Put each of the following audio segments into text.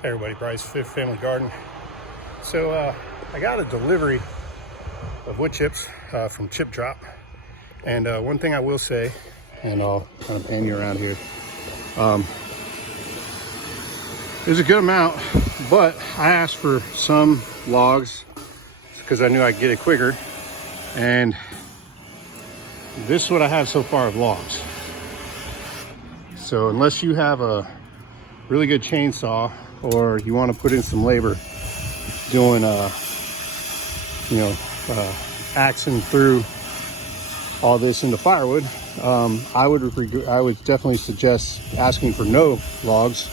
Hey everybody, Bryce, Fifth Family Garden. So I got a delivery of wood chips from Chip Drop. And one thing I will say, and I'll kind of pan you around here, there's a good amount, but I asked for some logs because I knew I'd get it quicker. And this is what I have so far of logs. So unless you have a really good chainsaw or you want to put in some labor doing axing through all this into firewood, I would definitely suggest asking for no logs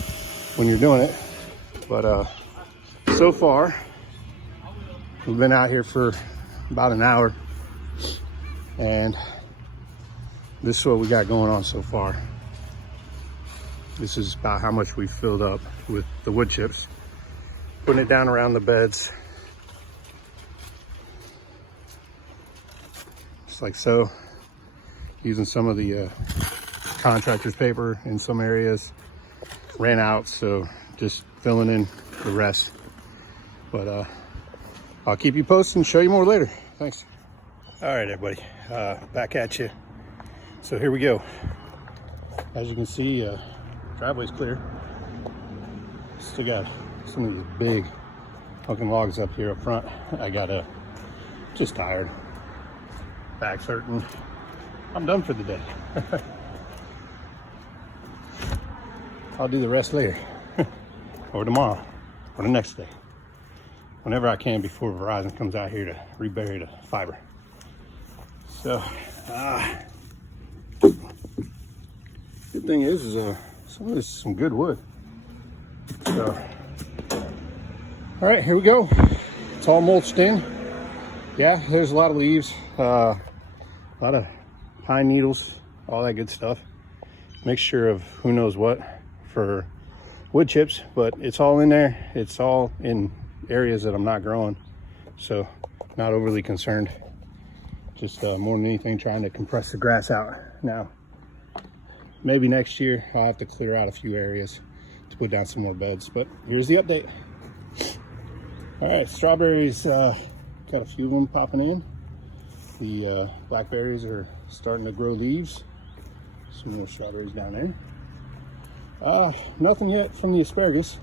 when you're doing it. But so far we've been out here for about an hour, and this is what we got going on so far. This is about how much we filled up with the wood chips. Putting it down around the beds. Just like so. Using some of the contractor's paper in some areas. Ran out, so just filling in the rest. But I'll keep you posted and show you more later. Thanks. All right, everybody, back at you. So here we go. As you can see, driveway's clear. Still got some of these big fucking logs up here up front. I got just tired, back's hurting. I'm done for the day. I'll do the rest later or tomorrow or the next day, whenever I can, before Verizon comes out here to rebury the fiber. So good thing is some of this is some good wood. So, all right, here we go. It's all mulched in. Yeah, there's a lot of leaves, a lot of pine needles, all that good stuff. Mixture of who knows what for wood chips, but it's all in there. It's all in areas that I'm not growing, so not overly concerned. Just more than anything, trying to compress the grass out now. Maybe next year I'll have to clear out a few areas to put down some more beds, but here's the update. All right, strawberries, got a few of them popping in. The blackberries are starting to grow leaves. Some more strawberries down there. Nothing yet from the asparagus,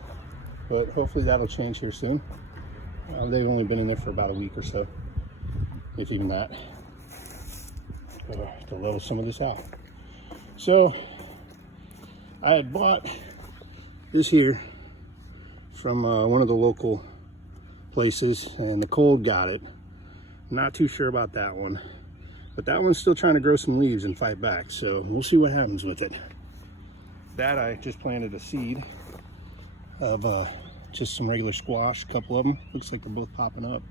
but hopefully that'll change here soon. They've only been in there for about a week or so, if even that. To level some of this out. So I had bought this here from one of the local places, and Nicole got it. Not too sure about that one, but that one's still trying to grow some leaves and fight back, so we'll see what happens with it. That I just planted a seed of just some regular squash, a couple of them. Looks like they're both popping up,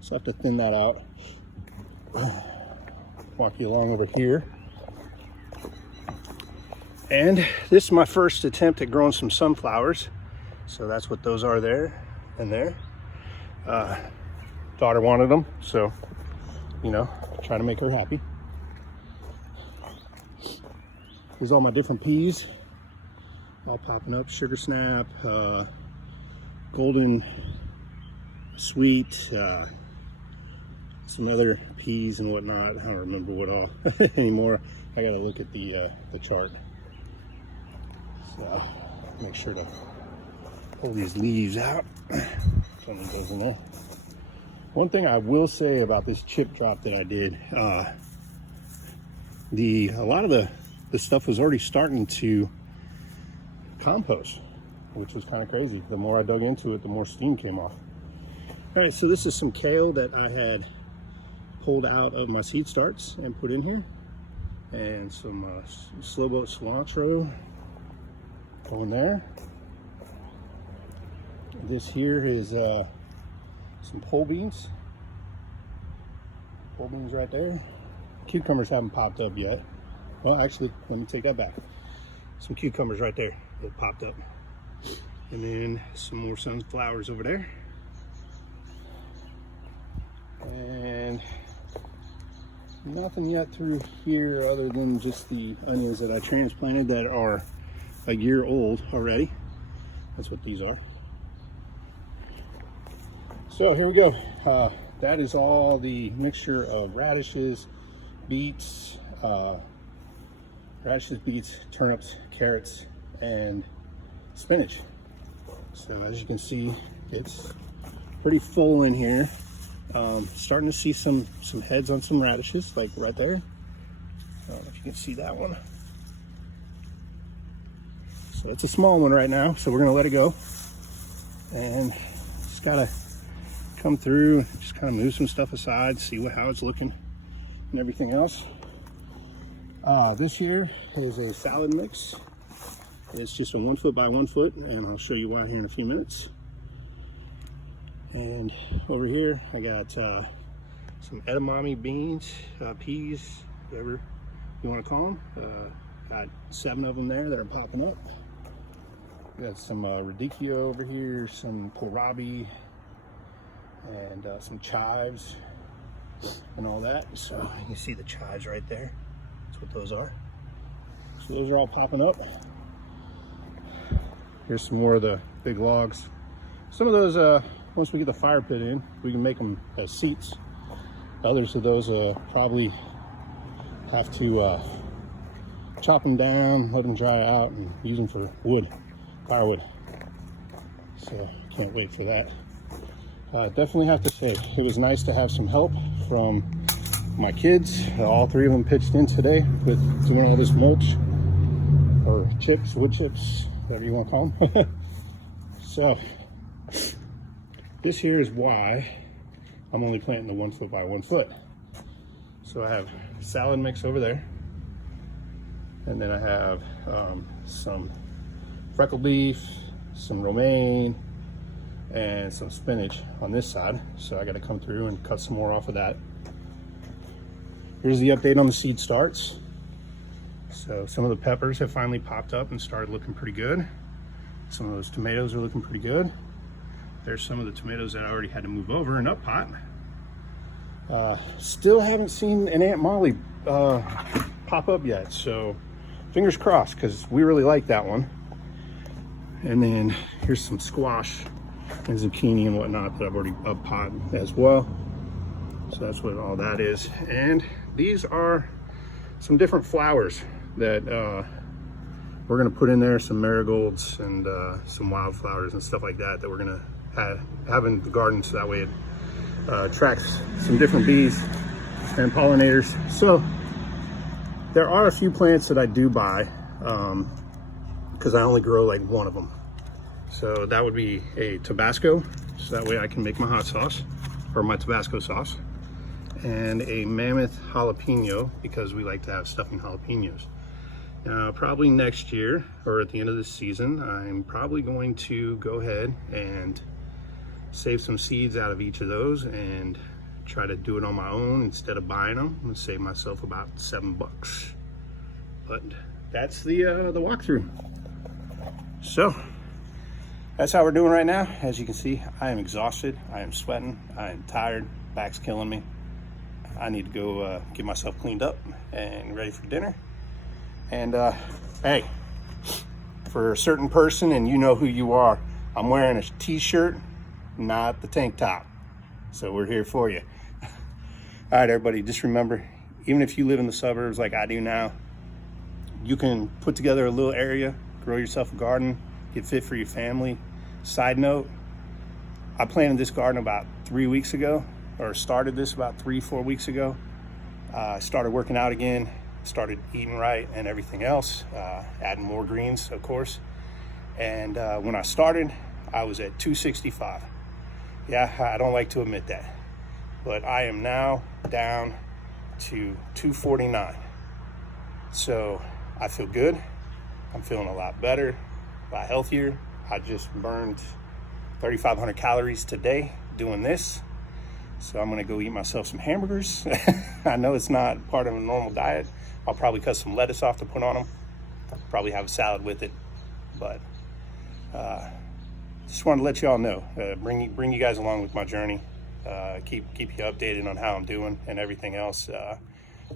so I have to thin that out. Walk you along over here. And this is my first attempt at growing some sunflowers. So that's what those are there and there. Daughter wanted them, so, you know, trying to make her happy. Here's all my different peas, all popping up. Sugar snap, golden sweet, some other peas and whatnot. I don't remember what all anymore. I gotta look at the chart. So make sure to pull these leaves out. Something goes in there. One thing I will say about this chip drop that I did, a lot of the stuff was already starting to compost, which was kind of crazy. The more I dug into it, the more steam came off. All right, so this is some kale that I had pulled out of my seed starts and put in here, and some slow boat cilantro going there. This here is some pole beans right there. Cucumbers haven't popped up yet. Well, actually, let me take that back. Some cucumbers right there that popped up, and then some more sunflowers over there, and nothing yet through here other than just the onions that I transplanted that are a year old already. That's what these are. So here we go. That is all the mixture of radishes, beets, turnips, carrots, and spinach. So as you can see, it's pretty full in here. Starting to see some heads on some radishes, like right there. I don't know if you can see that one. So it's a small one right now, so we're gonna let it go. And just gotta come through, just kind of move some stuff aside, see how it's looking and everything else. This here is a salad mix. It's just a 1 foot by 1 foot, and I'll show you why here in a few minutes. And over here, I got some edamame beans, peas, whatever you want to call them. Got 7 of them there that are popping up. Got some radicchio over here, some kohlrabi, and some chives and all that. So you can see the chives right there. That's what those are. So those are all popping up. Here's some more of the big logs. Some of those, once we get the fire pit in, we can make them as seats. Others of those probably have to chop them down, let them dry out, and use them for wood, firewood. So can't wait for that. Definitely have to say, it was nice to have some help from my kids. All 3 of them pitched in today with doing all this mulch, or chips, wood chips, whatever you want to call them. So this here is why I'm only planting the 1 foot by 1 foot. So I have salad mix over there, and then I have some freckled leaf, some romaine, and some spinach on this side. So I got to come through and cut some more off of that. Here's the update on the seed starts. So some of the peppers have finally popped up and started looking pretty good. Some of those tomatoes are looking pretty good. There's some of the tomatoes that I already had to move over and up pot. Still haven't seen an Aunt Molly pop up yet, so fingers crossed, because we really like that one. And then here's some squash and zucchini and whatnot that I've already up pot as well. So that's what all that is. And these are some different flowers that we're gonna put in there, some marigolds and some wildflowers and stuff like that we're gonna have in the garden, so that way it attracts some different bees and pollinators. So there are a few plants that I do buy because I only grow like 1 of them. So that would be a Tabasco, so that way I can make my hot sauce or my Tabasco sauce, and a mammoth jalapeno, because we like to have stuffing jalapenos. Now, probably next year or at the end of the season, I'm probably going to go ahead and save some seeds out of each of those and try to do it on my own instead of buying them. I'm gonna save myself about $7. But that's the walkthrough. So that's how we're doing right now. As you can see, I am exhausted, I am sweating, I am tired, back's killing me. I need to go get myself cleaned up and ready for dinner. And hey, for a certain person, and you know who you are, I'm wearing a t-shirt, not the tank top. So we're here for you. All right, everybody, just remember, even if you live in the suburbs like I do now, you can put together a little area, grow yourself a garden, get fit for your family. Side note, I planted this garden about 3 weeks ago, or started this about 3-4 weeks ago. I started working out again, started eating right and everything else, adding more greens, of course. And when I started, I was at 265. Yeah, I don't like to admit that, but I am now down to 249. So I feel good. I'm feeling a lot better, a lot healthier. I just burned 3,500 calories today doing this. So I'm gonna go eat myself some hamburgers. I know it's not part of a normal diet. I'll probably cut some lettuce off to put on them. Probably have a salad with it. But just wanted to let you all know, bring you guys along with my journey. Keep you updated on how I'm doing and everything else.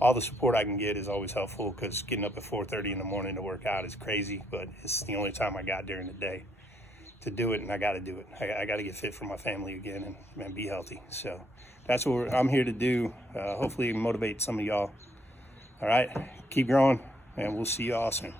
All the support I can get is always helpful, because getting up at 4:30 in the morning to work out is crazy, but it's the only time I got during the day. to do it, and I got to do it. I got to get fit for my family again and be healthy. So that's what I'm here to do. Hopefully motivate some of y'all. All right, keep growing, and we'll see y'all soon.